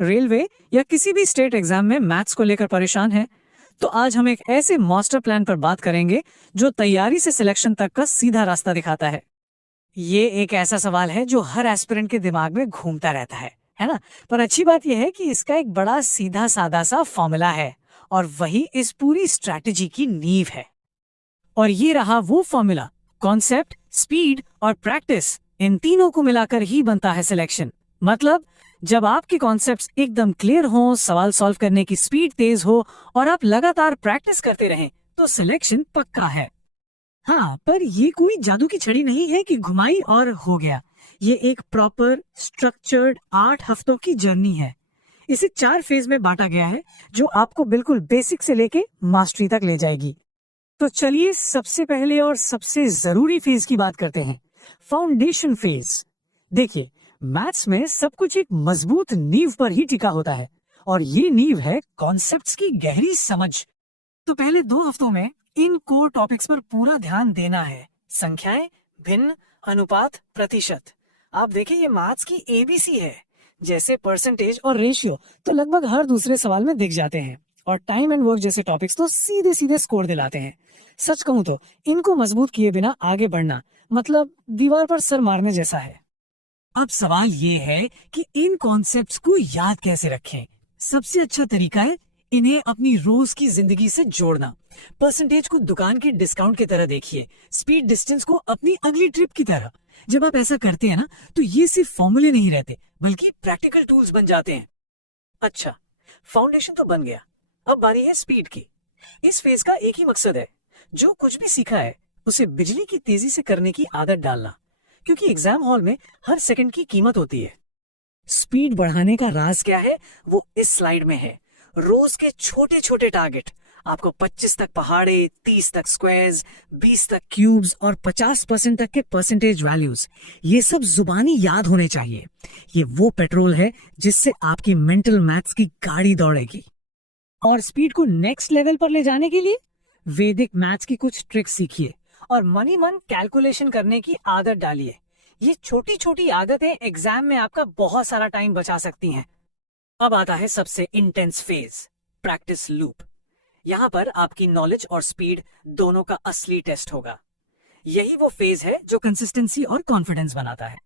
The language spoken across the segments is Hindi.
रेलवे या किसी भी स्टेट एग्जाम में मैथ्स को लेकर परेशान है, तो आज हम एक ऐसे मास्टर प्लान पर बात करेंगे जो तैयारी से सिलेक्शन तक का सीधा रास्ता दिखाता है। ये एक ऐसा सवाल है जो हर एस्पिरेंट के दिमाग में घूमता रहता है ना? पर अच्छी बात यह है कि इसका एक बड़ा सीधा सादा सा फॉर्मूला है और वही इस पूरी स्ट्रैटेजी की नींव है। और ये रहा वो फॉर्मूला। कॉन्सेप्ट, स्पीड और प्रैक्टिस, इन तीनों को मिलाकर ही बनता है सिलेक्शन। मतलब जब आपके कॉन्सेप्ट्स एकदम क्लियर हो, सवाल सॉल्व करने की स्पीड तेज हो और आप लगातार प्रैक्टिस करते रहें, तो सिलेक्शन पक्का है। हाँ, पर ये कोई जादू की छड़ी नहीं है कि घुमाई और हो गया। ये एक प्रॉपर स्ट्रक्चर्ड 8 हफ्तों की जर्नी है। इसे 4 फेज में बांटा गया है जो आपको बिल्कुल बेसिक से लेके मास्टरी तक ले जाएगी। तो चलिए सबसे पहले और सबसे जरूरी फेज की बात करते हैं, फाउंडेशन फेज। देखिए, मैथ्स में सब कुछ एक मजबूत नींव पर ही टिका होता है और ये नींव है कॉन्सेप्ट्स की गहरी समझ। तो पहले 2 हफ्तों में इन कोर टॉपिक्स पर पूरा ध्यान देना है। संख्याएं, भिन्न, अनुपात, प्रतिशत। आप देखें, ये मैथ्स की एबीसी है। जैसे परसेंटेज और रेशियो तो लगभग हर दूसरे सवाल में दिख जाते हैं, और टाइम एंड वर्क जैसे टॉपिक्स तो सीधे सीधे स्कोर दिलाते हैं। सच कहूं तो इनको मजबूत किए बिना आगे बढ़ना मतलब दीवार पर सर मारने जैसा है। अब सवाल ये है कि इन कॉन्सेप्ट्स को याद कैसे रखें। सबसे अच्छा तरीका है इन्हें अपनी रोज की जिंदगी से जोड़ना। परसेंटेज को दुकान के डिस्काउंट की तरह देखिए, स्पीड डिस्टेंस को अपनी अगली ट्रिप की तरह। जब आप ऐसा करते हैं ना, तो ये सिर्फ फॉर्मूले नहीं रहते बल्कि प्रैक्टिकल टूल्स बन जाते हैं। अच्छा, फाउंडेशन तो बन गया, अब बारी है स्पीड की। इस फेज का एक ही मकसद है, जो कुछ भी सीखा है उसे बिजली की तेजी से करने की आदत डालना, क्योंकि एग्जाम हॉल में हर सेकंड की कीमत होती है। स्पीड बढ़ाने का राज क्या है, वो इस स्लाइड में है। रोज के छोटे छोटे टारगेट। आपको 25 तक पहाड़े, 30 तक स्क्वायर्स, 20 तक क्यूब्स और 50% तक के परसेंटेज वैल्यूज, ये सब जुबानी याद होने चाहिए। ये वो पेट्रोल है जिससे आपकी मेंटल मैथ्स की गाड़ी दौड़ेगी। और स्पीड को नेक्स्ट लेवल पर ले जाने के लिए वैदिक मैथ्स की कुछ ट्रिक्स सीखिए और मनी मन कैलकुलेशन करने की आदत डालिए। ये छोटी छोटी आदतें एग्जाम में आपका बहुत सारा टाइम बचा सकती हैं। अब आता है सबसे इंटेंस फेज, प्रैक्टिस लूप। यहाँ पर आपकी नॉलेज और स्पीड दोनों का असली टेस्ट होगा। यही वो फेज है जो कंसिस्टेंसी और कॉन्फिडेंस बनाता है।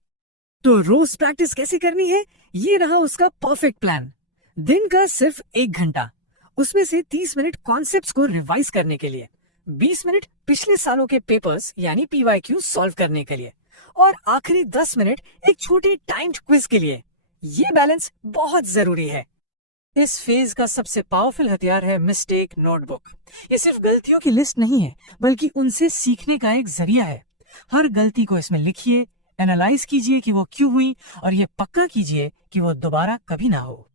तो रोज प्रैक्टिस कैसे करनी है, ये रहा उसका परफेक्ट प्लान। दिन का सिर्फ 1 घंटा, उसमें से 30 मिनट कॉन्सेप्ट्स को रिवाइज करने के लिए, 20 मिनट पिछले सालों के पेपर्स यानी पीवाईक्यू सॉल्व करने के लिए, और आखिरी 10 मिनट एक छोटे टाइम्ड क्विज के लिए। ये बैलेंस बहुत जरूरी है। इस फेज का सबसे पावरफुल हथियार है मिस्टेक नोटबुक। ये सिर्फ गलतियों की लिस्ट नहीं है, बल्कि उनसे सीखने का एक जरिया है। हर गलती को इसमें लिखिए, एनालाइज कीजिए कि वो क्यों हुई, और ये पक्का कीजिए कि वो दोबारा कभी ना हो।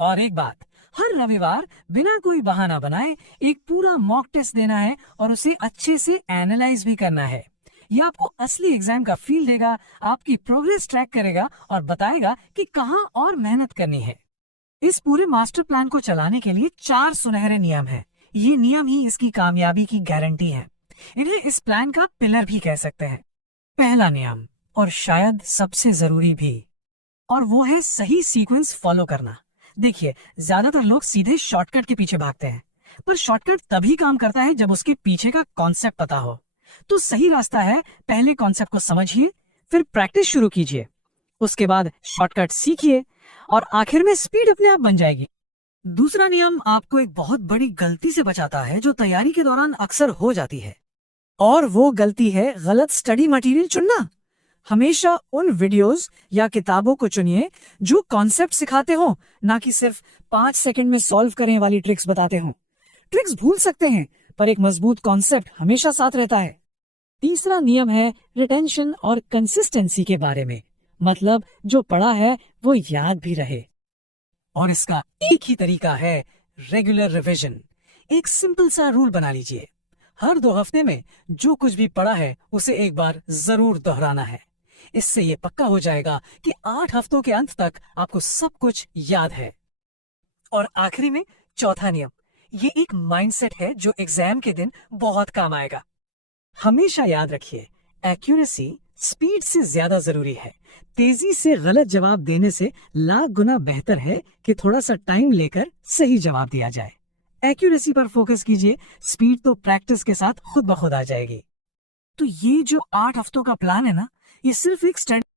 और एक बात, हर रविवार बिना कोई बहाना बनाए एक पूरा मॉक टेस्ट देना है और उसे अच्छे से एनालाइज भी करना है। ये आपको असली एग्जाम का फील देगा, आपकी प्रोग्रेस ट्रैक करेगा और बताएगा कि कहाँ और मेहनत करनी है। इस पूरे मास्टर प्लान को चलाने के लिए 4 सुनहरे नियम हैं। ये नियम ही इसकी कामयाबी की गारंटी है। इन्हें इस प्लान का पिलर भी कह सकते हैं। पहला नियम, और शायद सबसे जरूरी भी, और वो है सही सीक्वेंस फॉलो करना। देखिए, ज्यादातर लोग सीधे शॉर्टकट के पीछे भागते हैं, पर शॉर्टकट तभी काम करता है जब उसके पीछे का कॉन्सेप्ट पता हो। तो सही रास्ता है, पहले कॉन्सेप्ट को समझिए, फिर प्रैक्टिस शुरू कीजिए, उसके बाद शॉर्टकट सीखिए, और आखिर में स्पीड अपने आप बन जाएगी। दूसरा नियम आपको एक बहुत बड़ी गलती से बचाता है जो तैयारी के दौरान अक्सर हो जाती है, और वो गलती है गलत स्टडी मटेरियल चुनना। हमेशा उन वीडियोस या किताबों को चुनिए जो कॉन्सेप्ट सिखाते हो, ना कि सिर्फ 5 सेकंड में सॉल्व करने वाली ट्रिक्स बताते हो। ट्रिक्स भूल सकते हैं, पर एक मजबूत कॉन्सेप्ट हमेशा साथ रहता है। तीसरा नियम है रिटेंशन और कंसिस्टेंसी के बारे में। मतलब जो पढ़ा है वो याद भी रहे, और इसका एक ही तरीका है, रेगुलर रिवीजन। एक सिंपल सा रूल बना लीजिए, हर 2 हफ्ते में जो कुछ भी पढ़ा है उसे एक बार जरूर दोहराना है। इससे ये पक्का हो जाएगा कि 8 हफ्तों के अंत तक आपको सब कुछ याद है। और आखिरी में चौथा नियम, ये एक माइंडसेट है जो एग्जाम के दिन बहुत काम आएगा। हमेशा याद रखिए, एक्यूरेसी स्पीड से ज्यादा जरूरी है। तेजी से गलत जवाब देने से लाख गुना बेहतर है कि थोड़ा सा टाइम लेकर सही जवाब दिया जाए। एक्यूरेसी पर फोकस कीजिए, स्पीड तो प्रैक्टिस के साथ खुद ब खुद आ जाएगी। तो ये जो 8 हफ्तों का प्लान है ना, ये सिर्फ एक स्टडी